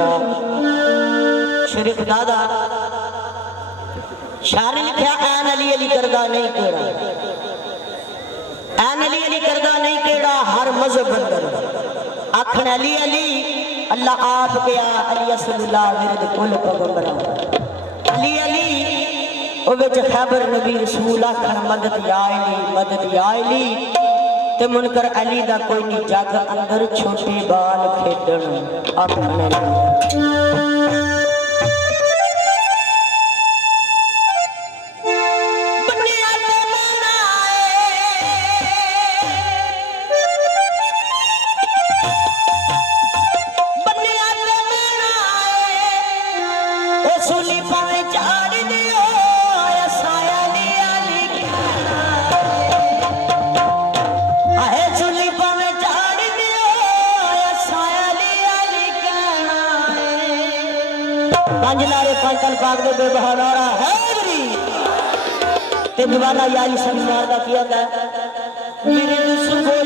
शाह शरीफ दादा शार लिखा ऐन अली अली करदा नहीं केड़ा ऐन अली अली करदा नहीं केड़ा हर मजहब अंदर आखन अली अली अल्लाह आप गया अली असलुल्लाह विरद कुल पैगंबरा अली अली ओ विच खैबर नबी रसूल आखन मदद या अली ते मुनकर अली दा कोई नहीं जग अंदर छोटे बाल खेडन आखन पाक दे बेबहारा हैदरी ते दीवाना यारी संसार दा किया है मेरे सुबह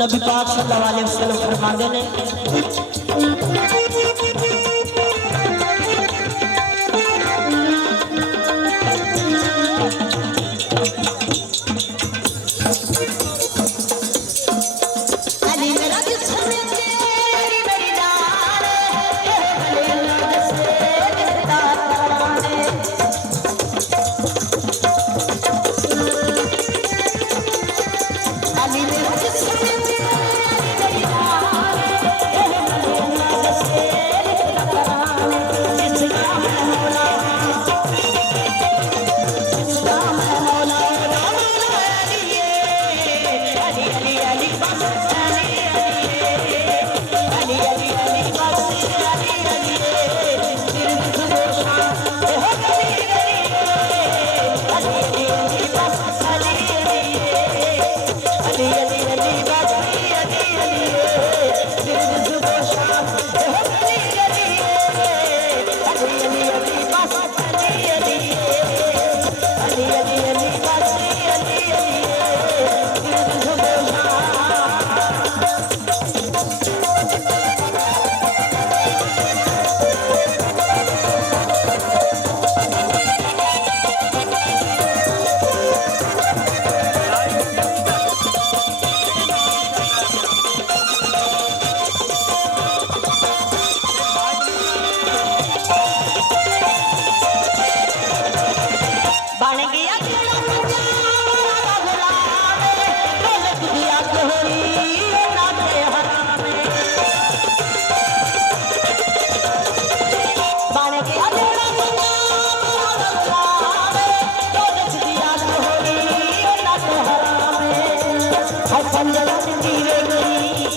नबी पाक सल्लल्लाहु अलैहि वसल्लम फरमाते ने तेरा पंजाब दा गुलाम दौलत दी अग होई नाते हराम बन गया तेरा पंजाब दा गुलाम दौलत दी अग होई नाते हराम है पंजला दी वे गई